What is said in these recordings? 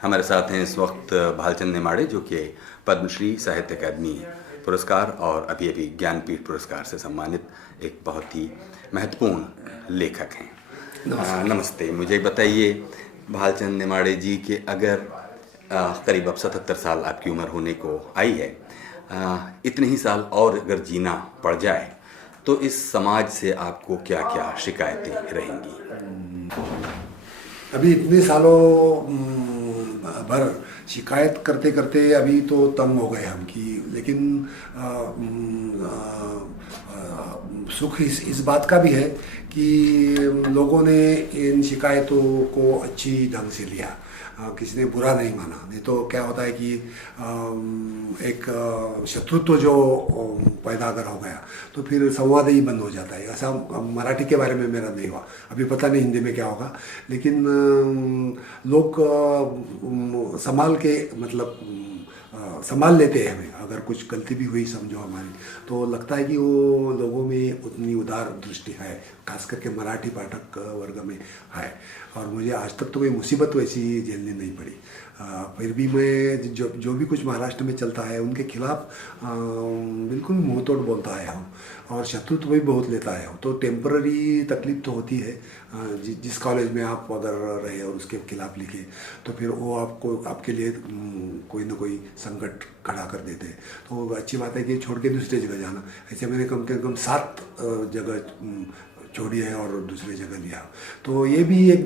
हमारे साथ हैं इस वक्त भालचंद नेमाड़े, जो कि पद्मश्री साहित्य अकादमी पुरस्कार और अभी अभी ज्ञानपीठ पुरस्कार से सम्मानित एक बहुत ही महत्वपूर्ण लेखक हैं। नमस्ते। मुझे बताइए भालचंद नेमाड़े जी के अगर करीब अब 77 साल आपकी उम्र होने को आई है, इतने ही साल और अगर जीना पड़ जाए तो इस समाज से आपको क्या क्या शिकायतें रहेंगी? अभी इतने सालों भर शिकायत करते करते अभी तो तंग हो गए हम कि, लेकिन सुख इस बात का भी है कि लोगों ने इन शिकायतों को अच्छी ढंग से लिया, किसी ने बुरा नहीं माना। नहीं तो क्या होता है कि एक शत्रुत्व जो पैदा अगर हो गया तो फिर संवाद ही बंद हो जाता है। ऐसा मराठी के बारे में मेरा नहीं हुआ, अभी पता नहीं हिंदी में क्या होगा, लेकिन लोग संभाल के मतलब संभाल लेते हैं हमें। अगर कुछ गलती भी हुई समझो हमारी, तो लगता है कि वो लोगों में उतनी उदार दृष्टि है, खास करके मराठी पाठक वर्ग में है। और मुझे आज तक तो कोई मुसीबत वैसी झेलनी नहीं पड़ी। फिर भी मैं जो भी कुछ महाराष्ट्र में चलता है उनके खिलाफ बिल्कुल मुँह तोड़ बोलता आया हूँ, और शत्रुत्व भी बहुत लेता आया हूँ। तो टेम्पररी तकलीफ तो होती है। जिस कॉलेज में आप अगर रहे और उसके खिलाफ लिखे तो फिर वो आपके लिए कोई ना कोई संकट खड़ा कर देते हैं। तो अच्छी बात है कि छोड़ के दूसरी जगह जाना। ऐसे मैंने कम से कम 7 जगह छोड़ी है और दूसरी जगह लिया। तो ये भी एक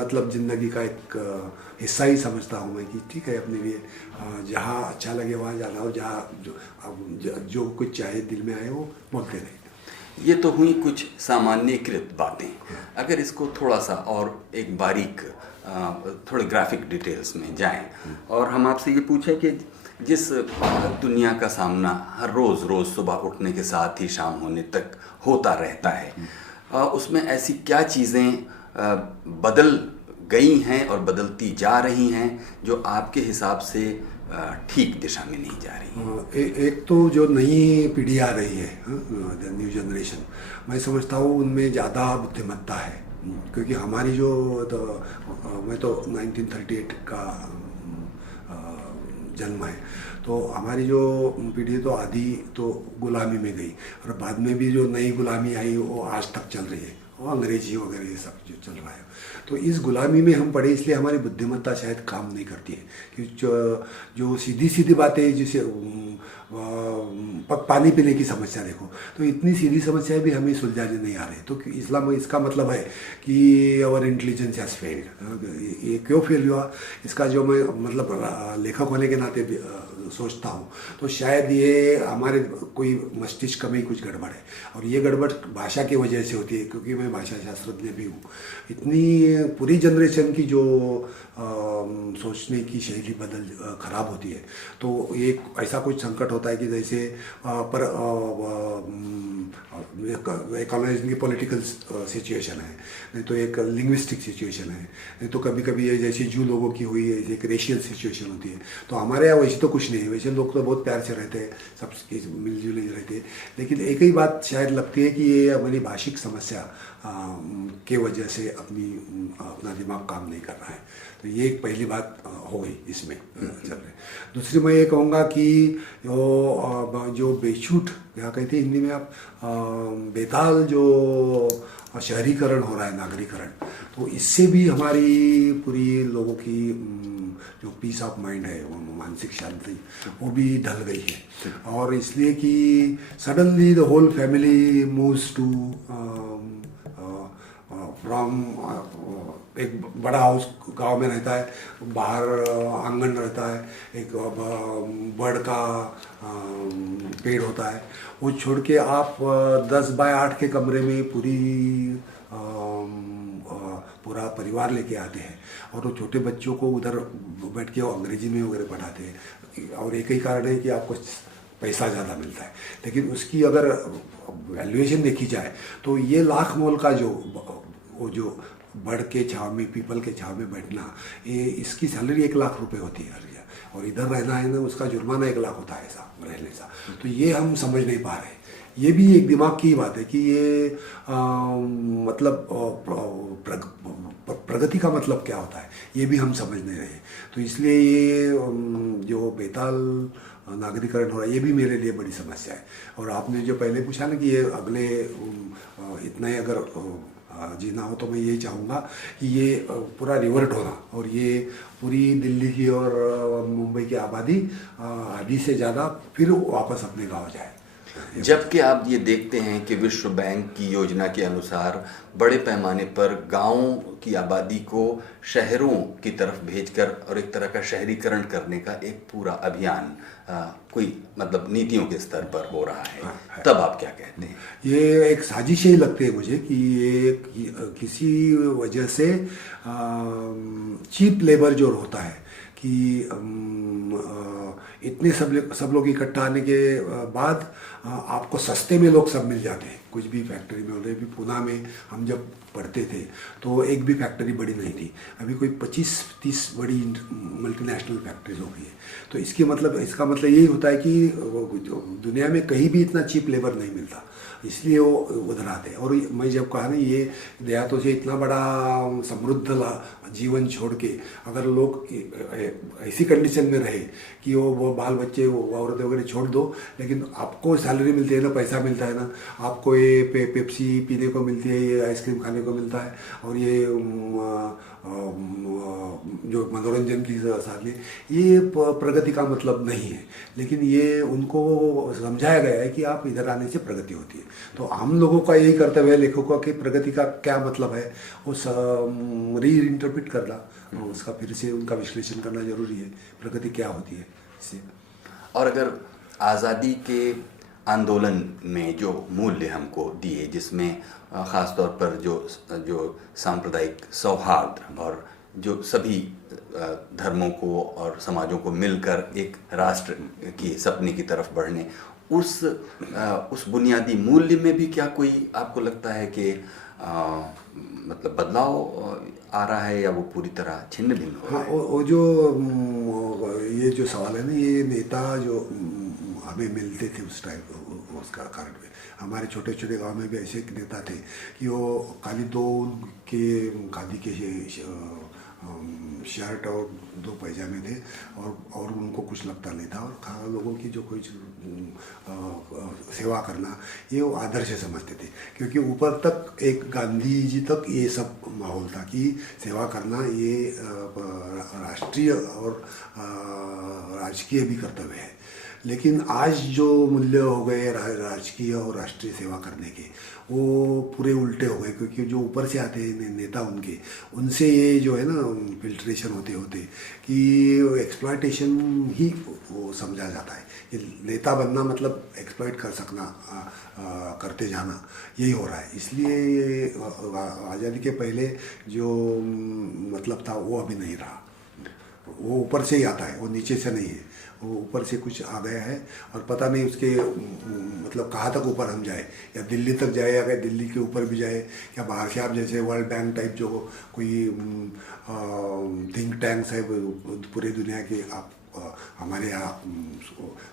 मतलब ज़िंदगी का एक हिस्सा ही समझता हूँ मैं कि ठीक है, अपने लिए जहाँ अच्छा लगे वहाँ जाना, और जहाँ जो कुछ चाहे दिल में आए वो बोलते रहे। ये तो हुई कुछ सामान्यीकृत बातें। अगर इसको थोड़ा सा और एक बारीक थोड़े ग्राफिक डिटेल्स में जाएं और हम आपसे ये पूछें कि जिस दुनिया का सामना हर रोज़ सुबह उठने के साथ ही शाम होने तक होता रहता है, उसमें ऐसी क्या चीज़ें बदल गई हैं और बदलती जा रही हैं जो आपके हिसाब से ठीक दिशा में नहीं जा रही? एक तो जो नई पीढ़ी आ रही है, न्यू जनरेशन, मैं समझता हूँ उनमें ज़्यादा बुद्धिमत्ता है। क्योंकि हमारी जो मैं तो 1938 का जन्म है, तो हमारी जो पीढ़ी तो आधी तो गुलामी में गई, और बाद में भी जो नई गुलामी आई वो आज तक चल रही है, वो अंग्रेजी वगैरह ये सब जो चल रहा है। तो इस गुलामी में हम पड़े, इसलिए हमारी बुद्धिमत्ता शायद काम नहीं करती है। कि जो सीधी सीधी बातें, जिसे पानी पीने की समस्या देखो, तो इतनी सीधी समस्याएं भी हमें सुलझाने नहीं आ रही। तो इस्लाम इसका मतलब है कि अवर इंटेलिजेंस हैज़ फेल्ड। ये क्यों फेल हुआ, इसका जो मैं मतलब लेखक होने के नाते सोचता हूँ, तो शायद ये हमारे कोई मस्तिष्क में ही कुछ गड़बड़ है। और ये गड़बड़ भाषा की वजह से होती है, क्योंकि मैं भाषा शास्त्रज्ञ भी हूँ। इतनी पूरी जनरेशन की जो सोचने की शैली खराब होती है, तो एक ऐसा कुछ संकट होता है कि जैसे पर एक कॉलोनाइजेशन की पॉलिटिकल सिचुएशन है, नहीं तो एक लिंग्विस्टिक सिचुएशन है, नहीं तो कभी कभी ये जैसे जू लोगों की हुई है एक रेशियल सिचुएशन होती है। तो हमारे यहाँ वैसे तो कुछ नहीं है, वैसे लोग तो बहुत प्यार से रहते हैं, सब मिलजुल रहते हैं। लेकिन एक ही बात शायद लगती है कि ये हमारी भाषिक समस्या के वजह से अपना दिमाग काम नहीं कर रहा है। तो ये एक पहली बात हो गई इसमें चल रही। दूसरी मैं ये कहूँगा कि जो बेछूट, क्या कहते हैं हिंदी में आप, बेताल जो शहरीकरण हो रहा है, नागरीकरण, तो इससे भी हमारी पूरी लोगों की जो पीस ऑफ माइंड है, वो मानसिक शांति, वो भी ढल गई है। और इसलिए कि suddenly the whole family moves to from एक बड़ा हाउस गांव में रहता है, बाहर आंगन रहता है, एक बड़ का पेड़ होता है, वो छोड़ के आप 10 बाय 8 के कमरे में पूरा परिवार लेके आते हैं, और वो छोटे बच्चों को उधर बैठ के वो अंग्रेजी में वगैरह पढ़ाते हैं। और एक ही कारण है कि आपको पैसा ज़्यादा मिलता है, लेकिन उसकी अगर वैल्यूएशन देखी जाए तो ये लाख मोल का जो बड़ के छाव में, पीपल के छाव में बैठना, ये इसकी सैलरी 1 लाख रुपए होती है, और इधर रहना है ना, उसका जुर्माना 1 लाख होता है ऐसा रहने सा। तो ये हम समझ नहीं पा रहे ये भी एक दिमाग की बात है कि ये मतलब प्रगति का मतलब क्या होता है, ये भी हम समझ नहीं रहे। तो इसलिए ये जो बेताल नागरिकरण हो रहा है, ये भी मेरे लिए बड़ी समस्या है। और आपने जो पहले पूछा ना कि ये अगले इतना ही अगर जीना हो, तो मैं यही चाहूँगा कि ये पूरा रिवर्ट होना, और ये पूरी दिल्ली की और मुंबई की आबादी आधी से ज़्यादा फिर वापस अपने गाँव जाए। जबकि आप ये देखते हैं कि विश्व बैंक की योजना के अनुसार बड़े पैमाने पर गांवों की आबादी को शहरों की तरफ भेजकर और एक तरह का शहरीकरण करने का एक पूरा अभियान कोई मतलब नीतियों के स्तर पर हो रहा है, तब आप क्या कहते हैं? ये एक साजिश ही लगती है मुझे कि ये किसी वजह से चीप लेबर जो होता है कि इतने सब लोग इकट्ठा आने के बाद आपको सस्ते में लोग सब मिल जाते हैं। कुछ भी फैक्ट्री में होते, भी पूना में हम जब पढ़ते थे तो एक भी फैक्ट्री बड़ी नहीं थी, अभी कोई 25-30 बड़ी मल्टीनेशनल फैक्ट्रीज हो गई है। तो इसका मतलब यही होता है कि दुनिया में कहीं भी इतना चीप लेबर नहीं मिलता, इसलिए वो उधर आते हैं। और मैं जब कहा ना, ये देहातों से इतना बड़ा समृद्ध जीवन छोड़ के अगर लोग ऐसी कंडीशन में रहे कि वो बाल बच्चे वो औरत वगैरह छोड़ दो, लेकिन आपको सैलरी मिलती है ना, पैसा मिलता है ना, आपको ये पेप्सी पीने को मिलती है, ये आइसक्रीम खाने को मिलता है, और ये जो मनोरंजन की साधन, ये प्रगति का मतलब नहीं है। लेकिन ये उनको समझाया गया है कि आप इधर आने से प्रगति होती है। तो हम लोगों का यही कर्तव्य है, लेखकों का, कि प्रगति का क्या मतलब है उस री इंटरप्रिट करना, उसका फिर से उनका विश्लेषण करना जरूरी है, प्रगति क्या होती है इससे। और अगर आज़ादी के आंदोलन में जो मूल्य हमको दिए, जिसमें ख़ास तौर पर जो सांप्रदायिक सौहार्द और जो सभी धर्मों को और समाजों को मिलकर एक राष्ट्र की सपने की तरफ बढ़ने, उस बुनियादी मूल्य में भी क्या कोई आपको लगता है कि मतलब बदलाव आ रहा है, या वो पूरी तरह छिन्न भिन्न हो रहा है? हाँ, वो जो ये जो सवाल है ना, ये नेता जो हमें मिलते थे उस टाइम, उसका कारण में हमारे छोटे छोटे गांव में भी ऐसे नेता थे कि वो खाली खादी के शर्ट और 2 पैजामे थे, और उनको कुछ लगता नहीं था, और लोगों की जो कोई सेवा करना, ये वो आदर्श समझते थे। क्योंकि ऊपर तक एक गांधी जी तक ये सब माहौल था कि सेवा करना ये राष्ट्रीय और राजकीय भी कर्तव्य है। लेकिन आज जो मूल्य हो गए राजकीय और राष्ट्रीय सेवा करने के, वो पूरे उल्टे हो गए। क्योंकि जो ऊपर से आते हैं नेता, उनसे ये जो है ना फिल्ट्रेशन होते कि एक्सप्लॉयटेशन ही वो समझा जाता है कि नेता बनना मतलब एक्सप्लॉयट कर सकना, करते जाना, यही हो रहा है। इसलिए आज़ादी के पहले जो मतलब था वो अभी नहीं रहा। वो ऊपर से ही आता है, वो नीचे से नहीं है, वो ऊपर से कुछ आ गया है, और पता नहीं उसके मतलब कहाँ तक ऊपर हम जाए, या दिल्ली तक जाए, या दिल्ली के ऊपर भी जाए, या बाहर से आप जैसे वर्ल्ड बैंक टाइप जो कोई थिंक टैंक्स है पूरे दुनिया के, आप हमारे यहाँ,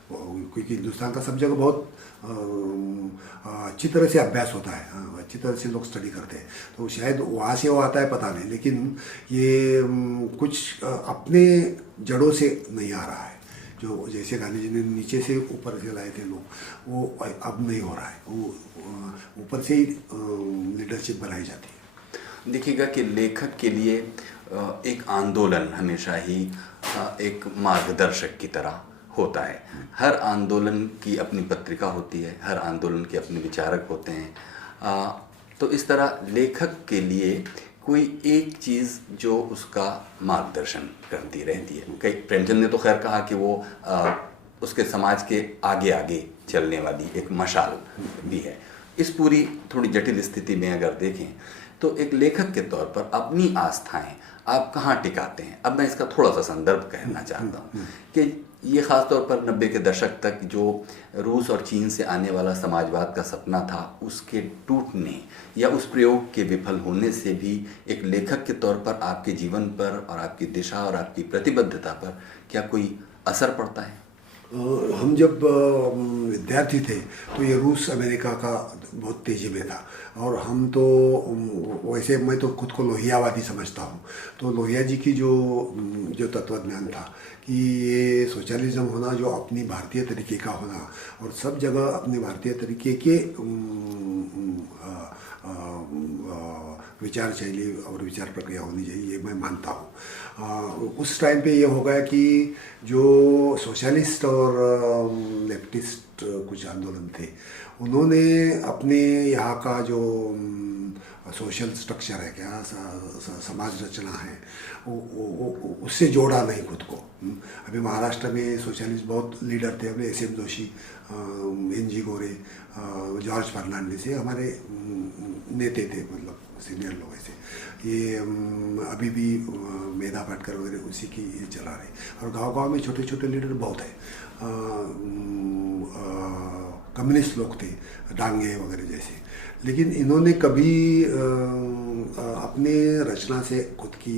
क्योंकि हिंदुस्तान का सब जगह बहुत अच्छी तरह से अभ्यास होता है, अच्छी तरह से लोग स्टडी करते हैं, तो शायद वहाँ से वो आता है, पता नहीं। लेकिन ये कुछ अपने जड़ों से नहीं आ रहा है, जो जैसे गांधी जी ने नीचे से ऊपर से लाए थे लोग, वो अब नहीं हो रहा है। वो ऊपर से ही लीडरशिप बनाई जाती है। देखिएगा कि लेखक के लिए एक आंदोलन हमेशा ही एक मार्गदर्शक की तरह होता है। हर आंदोलन की अपनी पत्रिका होती है, हर आंदोलन के अपने विचारक होते हैं। तो इस तरह लेखक के लिए कोई एक चीज़ जो उसका मार्गदर्शन करती रहती है। कई प्रेमचंद ने तो खैर कहा कि वो उसके समाज के आगे आगे चलने वाली एक मशाल भी है। इस पूरी थोड़ी जटिल स्थिति में अगर देखें तो एक लेखक के तौर पर अपनी आस्थाएं आप कहाँ टिकाते हैं? अब मैं इसका थोड़ा सा संदर्भ कहना चाहता हूँ कि ये ख़ास तौर पर 90 के दशक तक जो रूस और चीन से आने वाला समाजवाद का सपना था, उसके टूटने या उस प्रयोग के विफल होने से भी एक लेखक के तौर पर आपके जीवन पर और आपकी दिशा और आपकी प्रतिबद्धता पर क्या कोई असर पड़ता है? हम जब विद्यार्थी थे तो ये रूस अमेरिका का बहुत तेज़ी में था, और हम तो वैसे मैं तो खुद को लोहियावादी समझता हूँ। तो लोहिया जी की जो तत्वज्ञान था कि ये सोशलिज्म होना जो अपनी भारतीय तरीके का होना, और सब जगह अपने भारतीय तरीके के विचार शैली और विचार प्रक्रिया होनी चाहिए, ये मैं मानता हूँ। उस टाइम पे ये हो गया कि जो सोशलिस्ट और लेफ्टिस्ट कुछ आंदोलन थे, उन्होंने अपने यहाँ का जो सोशल स्ट्रक्चर है, क्या समाज रचना है, उससे जोड़ा नहीं खुद को। अभी महाराष्ट्र में सोशलिस्ट बहुत लीडर थे, अपने SM जोशी, NG गोरे, जॉर्ज फर्नांडिस, ये हमारे नेता थे, मतलब सीनियर लोग ऐसे। ये अभी भी मेधा पाटकर वगैरह उसी की ये चला रहे, और गांव-गांव में छोटे छोटे लीडर बहुत हैं। कम्युनिस्ट लोग थे, डांगे वगैरह जैसे, लेकिन इन्होंने कभी अपने रचना से खुद की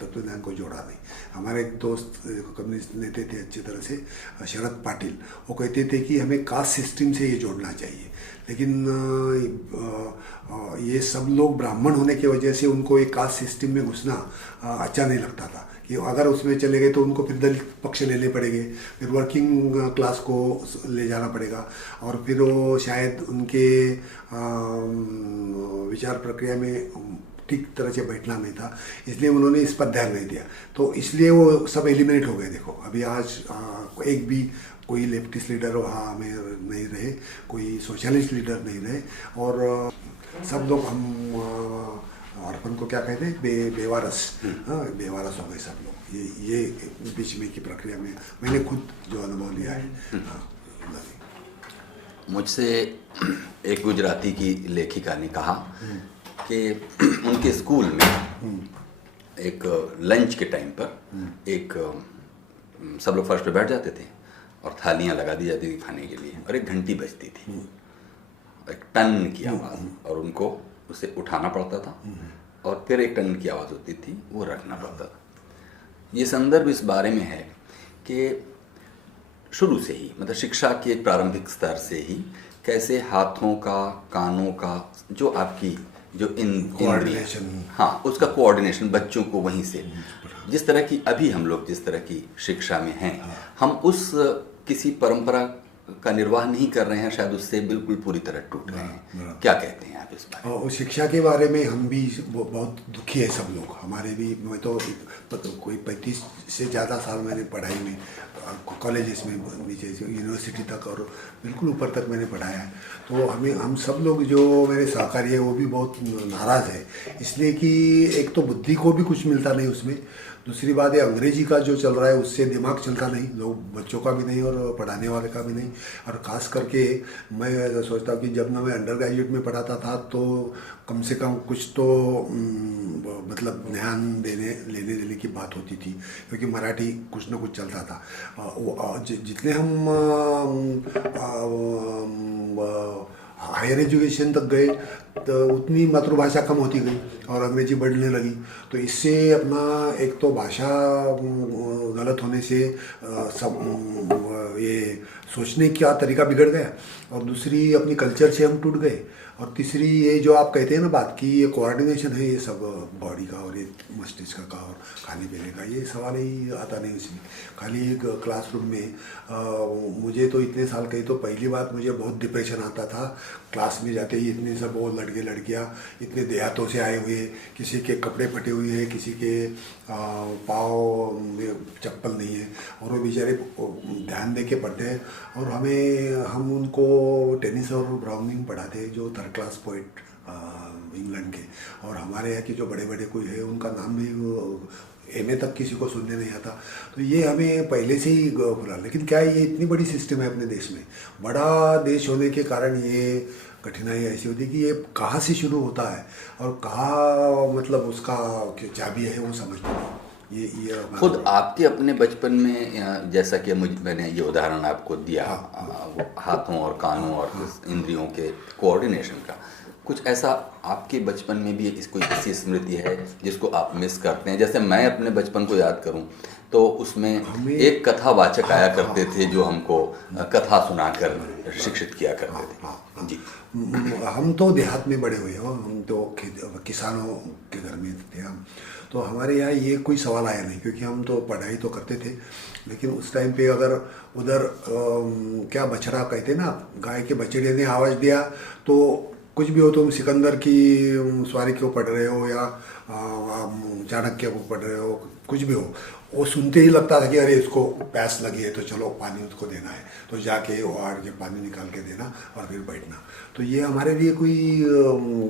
तत्वज्ञान को जोड़ा नहीं। हमारे एक दोस्त कम्युनिस्ट नेता थे अच्छी तरह से, शरद पाटिल, वो कहते थे कि हमें कास्ट सिस्टम से ये जोड़ना चाहिए, लेकिन ये सब लोग ब्राह्मण होने की वजह से उनको एक कास्ट सिस्टम में घुसना अच्छा नहीं लगता था, कि अगर उसमें चले गए तो उनको फिर दलित पक्ष लेने पड़ेंगे, फिर वर्किंग क्लास को ले जाना पड़ेगा, और फिर वो शायद उनके विचार प्रक्रिया में ठीक तरह से बैठना नहीं था, इसलिए उन्होंने इस पर ध्यान नहीं दिया। तो इसलिए वो सब एलिमिनेट हो गए। देखो अभी आज एक भी कोई लेफ्टिस्ट लीडर वहाँ में नहीं रहे, कोई सोशलिस्ट लीडर नहीं रहे, और सब लोग हम अर्पण को क्या कहते हैं, बेवारस, बेवारस हो गए सब लोग। ये बीच में की प्रक्रिया में मैंने खुद जो अनुभव लिया है। मुझसे एक गुजराती की लेखिका ने कहा कि उनके स्कूल में एक लंच के टाइम पर एक सब लोग फर्श पे बैठ जाते थे और थालियां लगा दी जाती थी खाने के लिए, और एक घंटी बजती थी, एक टन की आवाज़, और उनको उसे उठाना पड़ता था, और फिर एक टन की आवाज़ होती थी, वो रखना पड़ता था। ये संदर्भ इस बारे में है कि शुरू से ही, मतलब शिक्षा के प्रारंभिक स्तर से ही, कैसे हाथों का, कानों का, जो आपकी जो कोऑर्डिनेशन, हाँ, उसका कोऑर्डिनेशन बच्चों को वहीं से, जिस तरह की अभी हम लोग जिस तरह की शिक्षा में हैं, हम उस किसी परंपरा का निर्वाह नहीं कर रहे हैं, शायद उससे बिल्कुल पूरी तरह टूट गए हैं। क्या कहते हैं आप इस बारे में? शिक्षा के बारे में हम भी बहुत दुखी है सब लोग, हमारे भी। मैं तो कोई 35 से ज़्यादा साल मैंने पढ़ाई में, कॉलेजेस में, नीचे यूनिवर्सिटी तक और बिल्कुल ऊपर तक मैंने पढ़ाया है। तो हम सब लोग जो मेरे सहकारी है वो भी बहुत नाराज़ है, इसलिए कि एक तो बुद्धि को भी कुछ मिलता नहीं उसमें, दूसरी बात है अंग्रेजी का जो चल रहा है उससे दिमाग चलता नहीं, लोग बच्चों का भी नहीं और पढ़ाने वाले का भी नहीं। और ख़ास करके मैं सोचता हूँ कि जब मैं अंडर ग्रेजुएट में पढ़ाता था तो कम से कम कुछ तो मतलब ध्यान लेने देने की बात होती थी, क्योंकि मराठी कुछ ना कुछ चलता था। जितने हम हायर एजुकेशन तक गए तो उतनी मातृभाषा कम होती गई और अंग्रेजी बढ़ने लगी। तो इससे अपना एक तो भाषा गलत होने से सब ये सोचने का तरीका बिगड़ गया, और दूसरी अपनी कल्चर से हम टूट गए, और तीसरी ये जो आप कहते हैं ना बात की, ये कोऑर्डिनेशन है, ये सब बॉडी का और ये मस्तिष्क का और खाने पीने का, ये सवाल ही आता नहीं उसमें। खाली एक क्लासरूम में मुझे तो इतने साल कही तो पहली बात मुझे बहुत डिप्रेशन आता था क्लास में जाते ही। इतने सब वो लड़के लड़कियाँ इतने देहातों से आए हुए, किसी के कपड़े फटे हुए हैं, किसी के पाँव में चप्पल नहीं है, और वो बेचारे ध्यान दे के पढ़ते हैं। और हम उनको टेनिस और ब्राउनिंग पढ़ाते हैं, जो थर्ड क्लास पोइट इंग्लैंड के, और हमारे यहाँ के जो बड़े बड़े कोई है उनका नाम भी MA तक किसी को सुनने नहीं आता। तो ये हमें पहले से ही खुला, लेकिन क्या है, ये इतनी बड़ी सिस्टम है अपने देश में, बड़ा देश होने के कारण ये कठिनाई ऐसी होती है कि ये कहाँ से शुरू होता है और कहाँ मतलब उसका चाबी है वो समझते नहीं। ये खुद आपके अपने बचपन में, जैसा कि मैंने ये उदाहरण आपको दिया, हाथों और कानों और इंद्रियों के कोऑर्डिनेशन का, कुछ ऐसा आपके बचपन में भी कोई ऐसी स्मृति है जिसको आप मिस करते हैं? जैसे मैं अपने बचपन को याद करूं तो उसमें एक कथावाचक आया करते थे जो हमको कथा सुनाकर शिक्षित किया करते थे। जी। हम तो देहात में बड़े हुए हो, हम तो किसानों के घर में थे हम, तो हमारे यहाँ ये कोई सवाल आया नहीं, क्योंकि हम तो पढ़ाई तो करते थे। लेकिन उस टाइम पे अगर उधर क्या बछड़ा कहते ना, गाय के बछड़े ने आवाज़ दिया तो कुछ भी हो, तुम सिकंदर की सवारी क्यों पढ़ रहे हो या चाणक्य को पढ़ रहे हो, कुछ भी हो, वो सुनते ही लगता था कि अरे इसको प्यास लगी है तो चलो पानी उसको देना है, तो जाके वो आड़ के पानी निकाल के देना और फिर बैठना। तो ये हमारे लिए कोई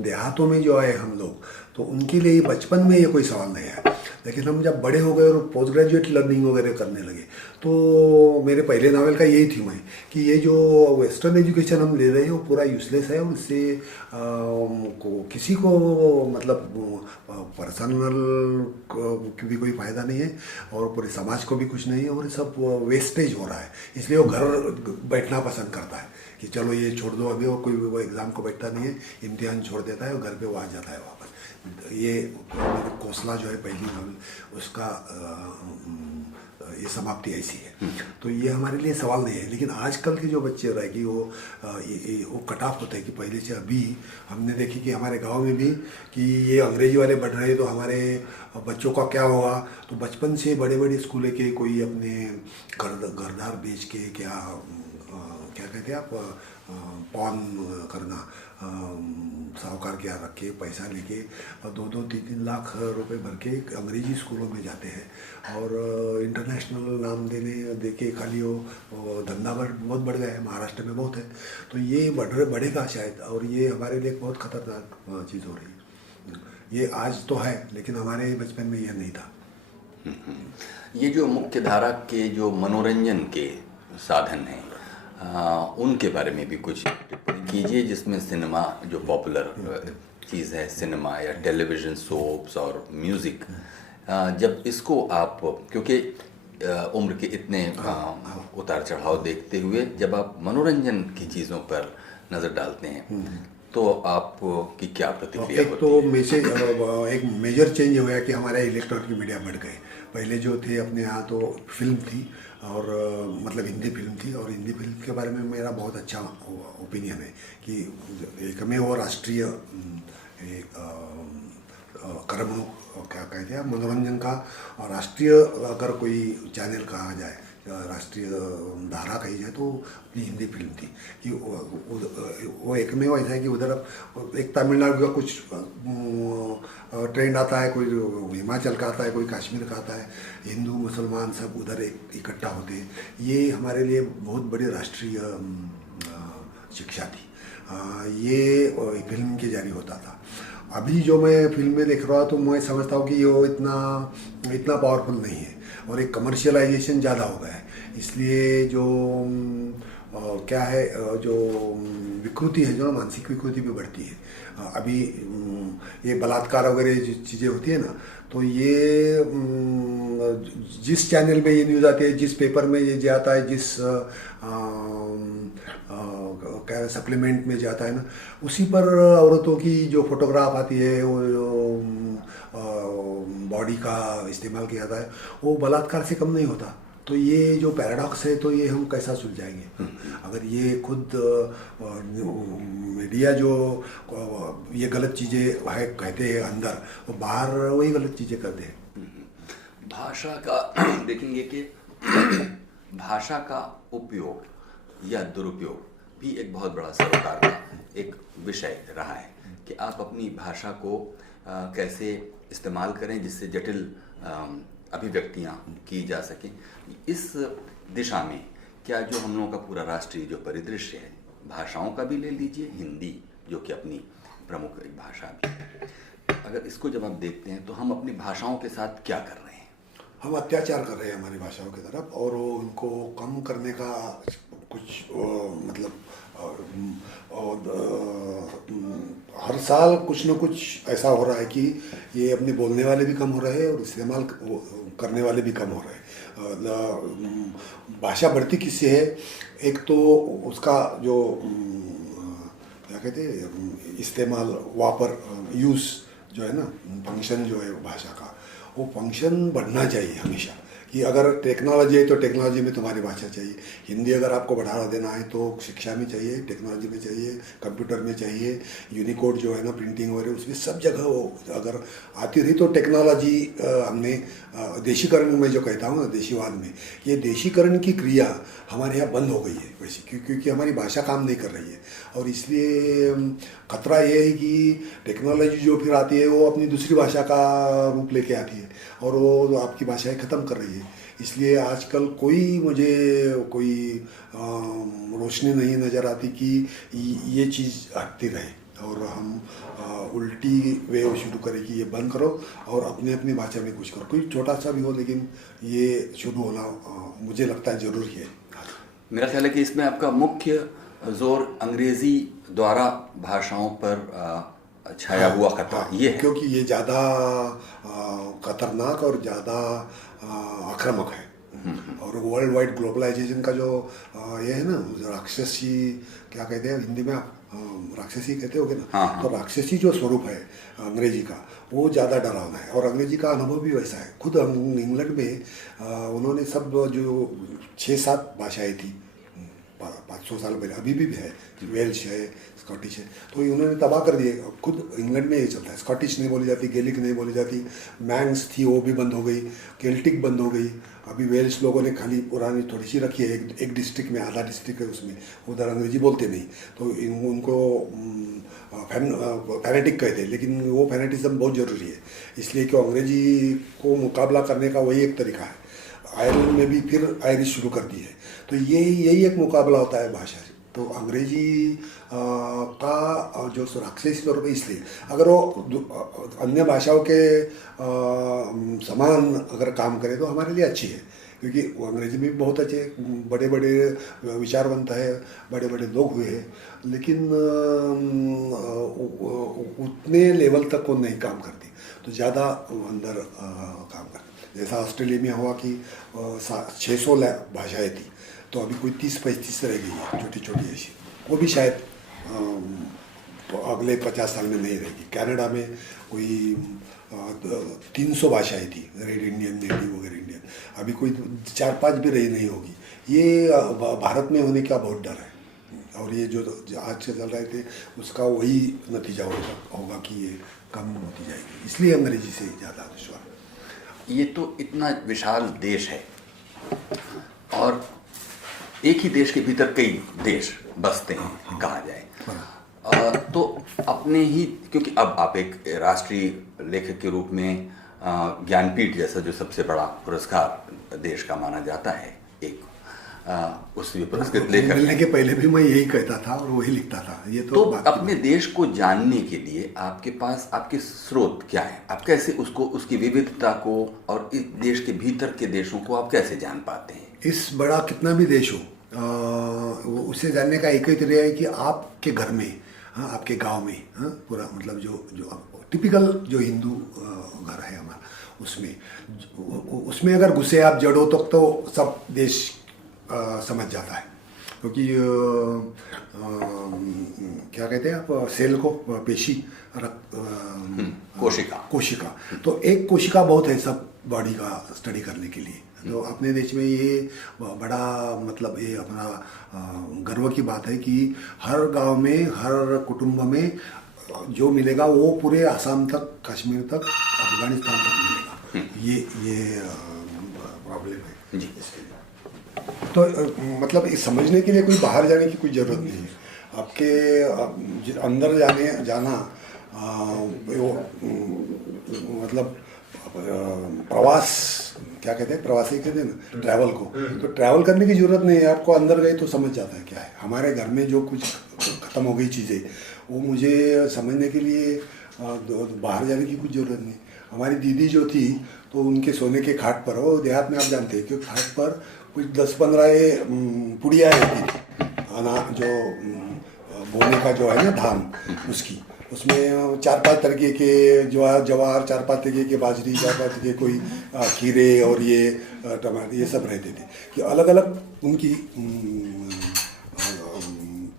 देहातों में जो आए हम लोग, तो उनके लिए बचपन में ये कोई सवाल नहीं है। लेकिन हम जब बड़े हो गए और पोस्ट ग्रेजुएट लर्निंग वगैरह करने लगे, तो मेरे पहले नावल का यही थीम है कि ये जो वेस्टर्न एजुकेशन हम ले रहे हैं वो पूरा यूजलेस है, और इससे किसी को मतलब पर्सनल भी कोई फ़ायदा नहीं है और पूरे समाज को भी कुछ नहीं है, और सब वेस्टेज हो रहा है। इसलिए वो घर बैठना पसंद करता है कि चलो ये छोड़ दो अभी, और कोई वो एग्ज़ाम को बैठता नहीं है, इम्तिहान छोड़ देता है और घर पे वो आ जाता है वापस। ये मेरे कोसला जो है पहली नावल, उसका ये समाप्ति ऐसी है। तो ये हमारे लिए सवाल नहीं है। लेकिन आजकल के जो बच्चे रहे कि वो कट ऑफ होते हैं कि पहले से अभी हमने देखी कि हमारे गांव में भी कि ये अंग्रेजी वाले बढ़ रहे हैं, तो हमारे बच्चों का क्या होगा। तो बचपन से बड़े बड़े स्कूल के कोई अपने घरदार बेच के क्या कहते हैं आप, पॉन करना, साहूकार के यहाँ रख के पैसा लेके 2-3 लाख रुपए भर के अंग्रेजी स्कूलों में जाते हैं और इंटरनेशनल नाम देके खाली वो धंधा बहुत बढ़ गया है, महाराष्ट्र में बहुत है। तो ये बढ़ेगा शायद, और ये हमारे लिए बहुत खतरनाक चीज़ हो रही है। ये आज तो है, लेकिन हमारे बचपन में यह नहीं था। ये जो मुख्य धारा के जो मनोरंजन के साधन हैं, उनके बारे में भी कुछ टिप्पणी कीजिए, जिसमें सिनेमा जो पॉपुलर चीज़ है, सिनेमा या टेलीविज़न सोप्स और म्यूज़िक, जब इसको आप, क्योंकि उम्र के इतने उतार चढ़ाव देखते हुए जब आप मनोरंजन की चीज़ों पर नज़र डालते हैं तो आपकी क्या प्रतिक्रिया होती है? एक मेजर चेंज हुआ कि हमारे इलेक्ट्रॉनिक मीडिया बढ़ गए। पहले जो थे अपने यहाँ तो फिल्म थी, और मतलब हिंदी फिल्म थी, और हिंदी फिल्म के बारे में मेरा बहुत अच्छा ओपिनियन है कि एक में वो राष्ट्रीय कर्म क्या कहते हैं मनोरंजन का, और राष्ट्रीय अगर कोई चैनल कहा जाए, राष्ट्रीय धारा कही जाए, तो हिंदी फिल्म थी कि वो एक में वो ऐसा है कि उधर एक तमिलनाडु का कुछ ट्रेंड आता है, कोई हिमाचल का आता है, कोई कश्मीर का आता है, हिंदू मुसलमान सब उधर इकट्ठा होते हैं। ये हमारे लिए बहुत बड़ी राष्ट्रीय शिक्षा थी। ये फिल्म के जारी होता था। अभी जो मैं फिल्म में देख रहा हूँ तो मैं समझता हूँ कि वो इतना पावरफुल नहीं है, और एक कमर्शियलाइजेशन ज़्यादा हो गया है। इसलिए जो क्या है, जो विकृति है, जो मानसिक विकृति भी बढ़ती है। अभी ये बलात्कार वगैरह जो चीज़ें होती है ना, तो ये जिस चैनल में ये न्यूज़ आती है, जिस पेपर में ये जाता है, जिस क्या सप्लीमेंट में जाता है ना, उसी पर औरतों की जो फोटोग्राफ आती है, वो बॉडी का इस्तेमाल किया जाता है, वो बलात्कार से कम नहीं होता। तो ये जो पैराडॉक्स है, तो ये हम कैसा सुलझाएंगे अगर ये खुद मीडिया जो ये गलत चीज़ें है कहते हैं अंदर, वो बाहर वही गलत चीज़ें करते हैं। भाषा का देखेंगे कि भाषा का उपयोग या दुरुपयोग भी एक बहुत बड़ा सरोकार का एक विषय रहा है कि आप अपनी भाषा को कैसे इस्तेमाल करें जिससे जटिल अभिव्यक्तियाँ की जा सकें। इस दिशा में क्या जो हम लोगों का पूरा राष्ट्रीय जो परिदृश्य है, भाषाओं का भी ले लीजिए, हिंदी जो कि अपनी प्रमुख एक भाषा भी है, अगर इसको जब आप देखते हैं तो हम अपनी भाषाओं के साथ क्या कर रहे हैं? हम अत्याचार कर रहे हैं हमारी भाषाओं की तरफ, और उनको कम करने का कुछ मतलब हर साल कुछ न कुछ ऐसा हो रहा है कि ये अपने बोलने वाले भी कम हो रहे हैं और इस्तेमाल करने वाले भी कम हो रहे हैं। भाषा बढ़ती किससे है? एक तो उसका जो क्या कहते हैं इस्तेमाल, वापर, यूज़ जो है ना, फंक्शन जो है भाषा का, वो फंक्शन बढ़ना चाहिए हमेशा। कि अगर टेक्नोलॉजी है तो टेक्नोलॉजी में तुम्हारी भाषा चाहिए। हिंदी अगर आपको बढ़ावा देना है तो शिक्षा में चाहिए, टेक्नोलॉजी में चाहिए, कंप्यूटर में चाहिए, यूनिकोड जो है ना प्रिंटिंग वगैरह उसमें सब जगह वो अगर आती रही तो टेक्नोलॉजी हमने देशीकरण में जो कहता हूँ ना, देशीवाद में, ये देशीकरण की क्रिया हमारे यहाँ बंद हो गई है वैसे, क्योंकि हमारी भाषा काम नहीं कर रही है। और इसलिए खतरा ये है कि टेक्नोलॉजी जो फिर आती है वो अपनी दूसरी भाषा का रूप लेके आती है और वो आपकी भाषाएं ख़त्म कर रही है। इसलिए आजकल मुझे कोई रोशनी नहीं नज़र आती कि ये चीज़ हटती रहे और हम उल्टी वेव शुरू करें कि ये बंद करो और अपनी अपनी भाषा में कुछ करो, कोई छोटा सा भी हो, लेकिन ये शुरू होना मुझे लगता है ज़रूरी है। मेरा ख्याल है कि इसमें आपका मुख्य जोर अंग्रेजी द्वारा भाषाओं पर छाया हुआ खतरा ये है, क्योंकि ये ज़्यादा खतरनाक और ज़्यादा आक्रामक है। और वर्ल्ड वाइड ग्लोबलाइजेशन का जो ये है ना, राक्षसी क्या कहते हैं हिंदी में आप, राक्षसी कहते होगे ना। हाँ। तो राक्षसी जो स्वरूप है अंग्रेजी का वो ज़्यादा डरावना है और अंग्रेजी का अनुभव भी वैसा है। खुद इंग्लैंड में उन्होंने सब जो 6-7 भाषाएं थी 500 साल पहले, अभी भी है, वेल्श है, स्कॉटिश है, तो उन्होंने तबाह कर दिए। खुद इंग्लैंड में ये चलता है, स्कॉटिश नहीं बोली जाती, गेलिक नहीं बोली जाती, मैंग्स थी वो भी बंद हो गई, केल्टिक बंद हो गई। अभी वेल्श लोगों ने खाली पुरानी थोड़ी सी रखी है, एक डिस्ट्रिक्ट में, आधा डिस्ट्रिक्ट है उसमें, उधर अंग्रेजी बोलते नहीं, तो उनको फैनेटिक कहते हैं, लेकिन वो फैनेटिज्म बहुत ज़रूरी है। इसलिए कि अंग्रेजी को मुकाबला करने का वही एक तरीका है। आयरलैंड में भी फिर आयरिश शुरू कर दी है, तो यही एक मुकाबला होता है भाषा से। तो अंग्रेजी का जो राक्षसी स्वरूप है, इसलिए अगर वो अन्य भाषाओं के समान अगर काम करे तो हमारे लिए अच्छी है, क्योंकि वो अंग्रेजी में भी बहुत अच्छे बड़े बड़े विचारवंत है, बड़े बड़े लोग हुए हैं, लेकिन उतने लेवल तक वो नहीं काम करती, तो ज़्यादा अंदर काम करती। जैसा ऑस्ट्रेलिया में हुआ कि 600 भाषाएँ थी, तो अभी कोई 30-35 रह गई है छोटी छोटी ऐसी, वो भी शायद तो अगले 50 साल में नहीं रहेगी। कनाडा में कोई 300 भाषाएँ थी, रेड इंडियन, नेटिव वगैरह इंडियन, अभी कोई 4-5 भी रही नहीं होगी। ये भारत में होने का बहुत डर है और ये जो आज से चल रहे थे उसका वही नतीजा होगा कि ये कम होती जाएगी, इसलिए अंग्रेजी से ज़्यादा दुश्वार। ये तो इतना विशाल देश है और एक ही देश के भीतर कई देश बसते हैं, कहा जाए, तो अपने ही, क्योंकि अब आप एक राष्ट्रीय लेखक के रूप में ज्ञानपीठ जैसा जो सबसे बड़ा पुरस्कार देश का माना जाता है, एक उसमें पुरस्कृत लेखक मिलने के पहले भी मैं यही कहता था और वही लिखता था। ये तो अपने देश को जानने के लिए आपके पास आपके स्रोत क्या है? आप कैसे उसको, उसकी विविधता को और इस देश के भीतर के देशों को आप कैसे जान पाते हैं? इस बड़ा कितना भी देश हो उसे जानने का एक ही तरीका है कि आपके घर में, आपके गांव में, पूरा मतलब जो टिपिकल जो हिंदू घर है हमारा, उसमें अगर घुसे आप जड़ों तक तो सब देश समझ जाता है। क्योंकि क्या कहते हैं आप, सेल को, पेशी, कोशिका, तो एक कोशिका बहुत है सब बॉडी का स्टडी करने के लिए। तो अपने देश में ये बड़ा मतलब ये अपना गर्व की बात है कि हर गांव में, हर कुटुंब में जो मिलेगा वो पूरे आसाम तक, कश्मीर तक, अफगानिस्तान तक मिलेगा। ये प्रॉब्लम है जी। इसके लिए तो मतलब इस समझने के लिए कोई बाहर जाने की कोई ज़रूरत नहीं है। आपके अंदर जाना मतलब प्रवास, क्या कहते हैं, प्रवासी कहते हैं ना ट्रैवल को, तो ट्रैवल करने की ज़रूरत नहीं है। आपको अंदर गए तो समझ जाता है क्या है। हमारे घर में जो कुछ ख़त्म हो गई चीज़ें, वो मुझे समझने के लिए बाहर जाने की कुछ ज़रूरत नहीं। हमारी दीदी जो थी तो उनके सोने के खाट पर, वो देहात में आप जानते हैं, क्योंकि खाट पर कुछ 10-15 पुड़िया रहती थी, जो बोने का जो है ना धान, उसमें 4-5 तरीके के जवार, 4-5 तरीके के बाजरी, 4-5 तरीके कोई खीरे और ये टमाटर, ये सब रहते थे कि अलग अलग उनकी